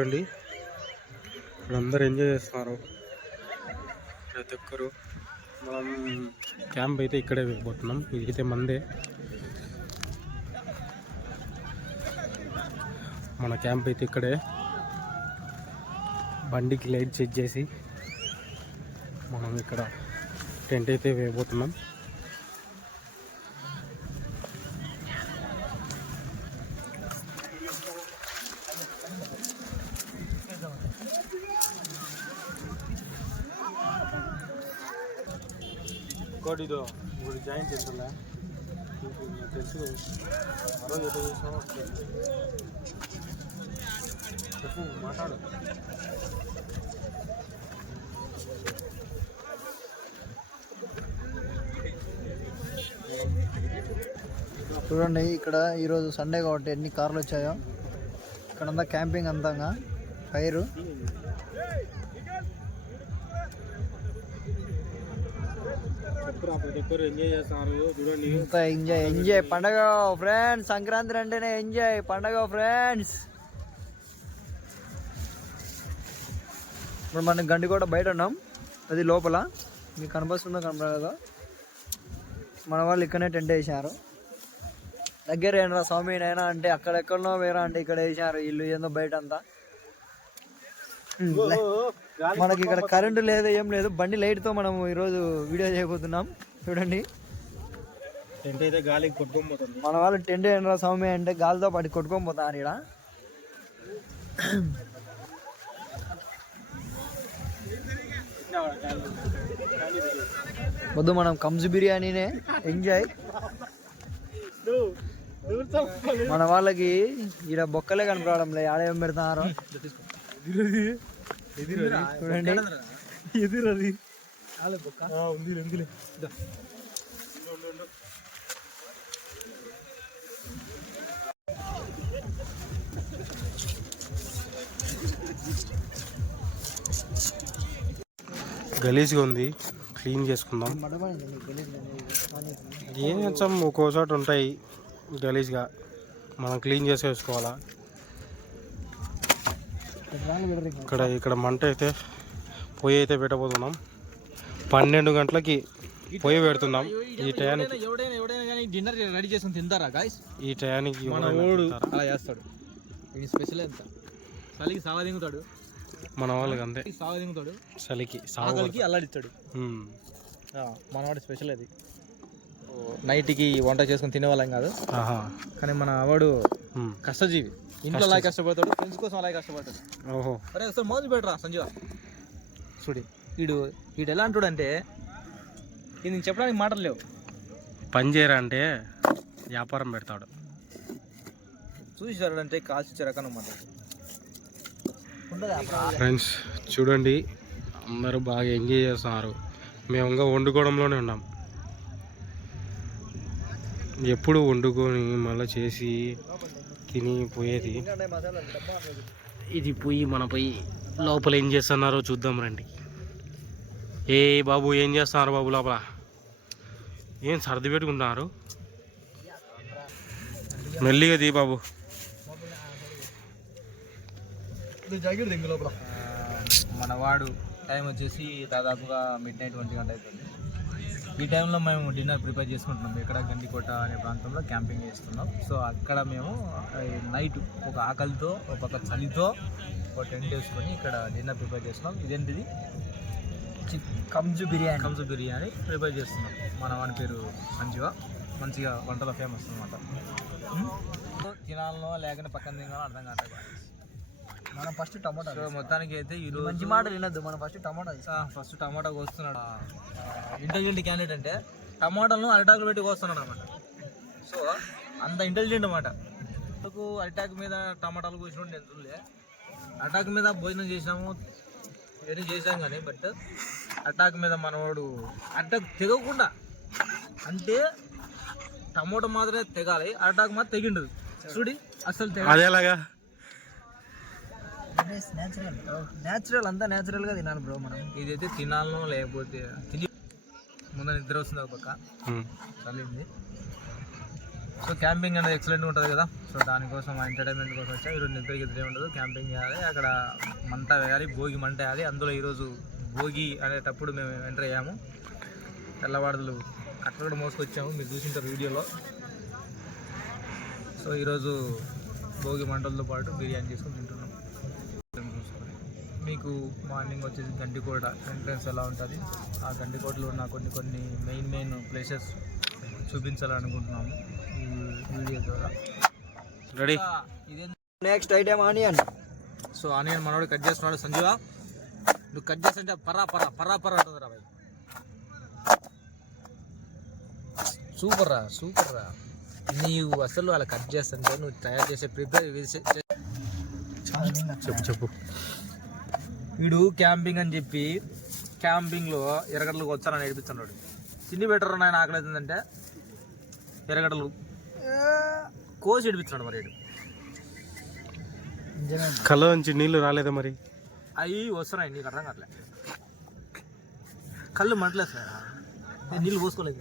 చూడండి. ఇక్కడ అందరు ఎంజాయ్ చేస్తున్నారు. ప్రతి ఒక్కరు. మనం క్యాంప్ అయితే ఇక్కడే వెళ్ళిపోతున్నాం. ఇదైతే మందే మన క్యాంప్ అయితే ఇక్కడే. బండికి లైట్ చెక్ చేసి మనం ఇక్కడ టెంట్ అయితే వేయబోతున్నాం. ఇంకోటి ఇదో ఇప్పుడు జాయింట్ ఎంతులే తెలుసు మరో ఎటు చేసినా చెప్పు మాట్లాడు. చూడండి ఇక్కడ ఈరోజు సండే కాబట్టి ఎన్ని కార్లు వచ్చాయో. ఇక్కడంతా క్యాంపింగ్ అంతంగా. ఫైరు. ఇంత ఎంజాయ్ ఎంజాయ్ పండగ ఫ్రెండ్స్ సంక్రాంతి అంటేనే ఎంజాయ్ పండగ ఫ్రెండ్స్ ఇప్పుడు మనం గండి కూడా బయట ఉన్నాం. అది లోపల. మీకు కనిపిస్తుందో కనపడదో. మన వాళ్ళు ఇక్కడనే టెంట్ వేసారు దగ్గర ఏంట్రా స్వామి నైనా అంటే అక్కడెక్కడనో వేరా అంటే ఇక్కడ వేసారు ఇల్లు ఏందో బయట అంతా మనకి ఇక్కడ కరెంటు లేదు ఏం లేదు. బండి లైట్తో మనం ఈరోజు వీడియో చేయబోతున్నాం. చూడండి. టెంట్ అయితే గాలికి కొట్టుకొని పోతుంది మన వాళ్ళు టెంట్ ఏంట్రా స్వామి అంటే గాలితో పాటు కొట్టుకొని పోతారు ఇక్కడ వద్దు మనం కంజు బిర్యానీనే ఎంజాయ్. మన వాళ్ళకి ఈడ బొక్కలే కనపడడం లేదు ఆడ ఏం పెడతారు. చూడండి. ఎదురది ఉంది ఉందిలే గలీజ్గా ఉంది. క్లీన్ చేసుకుందాం. ఏం కొంచెం ఒక్కో చోట ఉంటాయి గలీజ్గా. మనం క్లీన్ చేసి వేసుకోవాలా ఇక్కడ ఇక్కడ మంట అయితే పొయ్యి అయితే పెట్టబోతున్నాం. పన్నెండు గంటలకి పొయ్యి పెడుతున్నాం. ఈ టయానికి ఎవడైనా ఎవడైనా కానీ డిన్నర్ రెడీ చేసుకుని తింటారా గాయస్ ఈ టయానికి మన ఓడు? అలా చేస్తాడు. ఇది స్పెషల్ ఎంత చలికి సావ దింగుతాడు. మన వాళ్ళకి అంతే. సావ దింగుతాడు. చలికి ఆకలికి అల్లాడిస్తాడు. మనవాడి స్పెషల్ అది. నైట్కి వంట చేసుకుని తినేవాళ్ళం కాదు. కానీ మన వాడు. కష్టజీవి. ఇంట్లో అలాగే కష్టపడతాడు ఫ్రెండ్స్ కోసం అలాగే కష్టపడతాడు. ఓహో. అరే అసలు మొదలు పెట్టరా సంజీవ? చూడి. వీడు వీడు ఎలా అంటాడు అంటే ఇది నేను చెప్పడానికి మాటలు లేవు. పని చేయరా అంటే వ్యాపారం పెడతాడు. చూసాడంటే కాల్చి చెరకనమాట ఫ్రెండ్స్ చూడండి. అందరూ బాగా ఎంజాయ్ చేస్తున్నారు. మేము ఇంకా వండుకోవడంలోనే ఉన్నాం. ఎప్పుడు వండుకొని మళ్ళీ చేసి తిని పోయేది ఇది పొయ్యి మన పొయ్యి లోపల ఏం చేస్తున్నారో చూద్దాం రండి. ఏ బాబు ఏం చేస్తున్నారు బాబు లోపల? ఏం సర్ది పెట్టుకుంటున్నారు? మెల్లిగా దీ బాబు. మన వాడు టైం వచ్చేసి దాదాపుగా మిడ్ నైట్ ఒంటి గంట అవుతుంది ఈ టైంలో మేము డిన్నర్ ప్రిపేర్ చేసుకుంటున్నాం. ఇక్కడ గండికోట అనే ప్రాంతంలో క్యాంపింగ్ చేస్తున్నాం. సో అక్కడ మేము నైట్ ఒక ఆకలితో ఒక చలితో ఒక టెంట్ వేసుకొని ఇక్కడ డిన్నర్ ప్రిపేర్ చేస్తున్నాం. ఇదేంటిది? కంజు బిర్యానీ. కంజు బిర్యానీ ప్రిపేర్ చేస్తున్నాం. మన వాడి పేరు సంజీవ. మంచిగా వంటలో ఫేమస్ అనమాట తినాలనో లేకపోతే పక్కన తినాలో అర్థం కావట్లేదు. మనం ఫస్ట్ టమాటా సో మొత్తానికి అయితే ఈ రోజు మంచి మాట వినద్దు మనం ఫస్ట్ టమాటా ఫస్ట్ టమాటా కోస్తున్నాడు. ఇంటెలిజెంట్ క్యాండిడేట్ అంటే టమాటాలను అరిటాకులు పెట్టి కోస్తున్నాడు అనమాట సో అంత ఇంటెలిజెంట్ అనమాట అరిటాకు మీద టమాటాలు కోసినట్టు నేను చూడలే. అటాక్ మీద భోజనం చేసినాము ఏం చేసాం కానీ బట్ అటాక్ మీద మనవాడు అటాక్ తెగకుండా అంటే టమోటా మాత్రమే తెగాలి అటాక్ మాత్రం తెగిండదు. చూడి అసలు తెగ అదేలాగా నేచురల్ నేచురల్ అంతా నేచురల్గా తినాలి బ్రో మనం. ఇదైతే తినాలనో లేకపోతే తిని ముందు నిద్ర వస్తుంది ఒక పక్క. ఉమ్. చలింది సో క్యాంపింగ్ అనేది ఎక్సలెంట్ ఉంటుంది కదా. సో దానికోసం ఎంటర్టైన్మెంట్ కోసం వచ్చా. ఈరోజు నిద్ర గిద్ర ఉండదు. క్యాంపింగ్ చేయాలి. అక్కడ మంట వేయాలి. భోగి మంట వేయాలి. అందులో ఈరోజు భోగి అనేటప్పుడు మేము ఎంటర్ అయ్యాము. తెల్లవారులు కట్టలు కూడా మోసుకొచ్చాము. మీరు చూసింటారు వీడియోలో. సో ఈరోజు భోగి మంటలతో పాటు బిర్యానీ చేసుకొని తింటున్నాం. చూసుకొని మీకు మార్నింగ్ వచ్చేసి గండికోట ఎంట్రన్స్ ఎలా ఉంటుంది? ఆ గండికోటలో ఉన్న కొన్ని కొన్ని మెయిన్ మెయిన్ ప్లేసెస్ చూపించాలనుకుంటున్నాము ఈ వీడియో ద్వారా. రెడీ ఇదే next item onion so onion మనోడు కట్ చేస్తున్నాడు. సంజీవ నువ్వు కట్ చేస్తుంటే పరా పరా పరా పరా అంటుంది రా భయ్. సూపర్ రా సూపర్ రా. నీవు అసలు అలా కట్ చేస్తుంటే నువ్వు తయారు చేసే ప్రిపేర్ చెప్పు చెప్పు. వీడు క్యాంపింగ్ అని చెప్పి క్యాంపింగ్లో ఎరగడలకు వచ్చానని నేర్పిస్తున్నాడు. తిండి బెటర్ నాయన ఆకలి అవుతుందంటే ఎరగడలు కోసి ఏడిపిస్తున్నాడు మరి వీడు. కళ్ళ నుంచి నీళ్ళు రాలేదా మరి? అవి వస్తున్నాయి నీకు అర్థం కావట్లే. కళ్ళు మంటలేస్తున్నాయి? నేను నీళ్ళు పోసుకోలేదు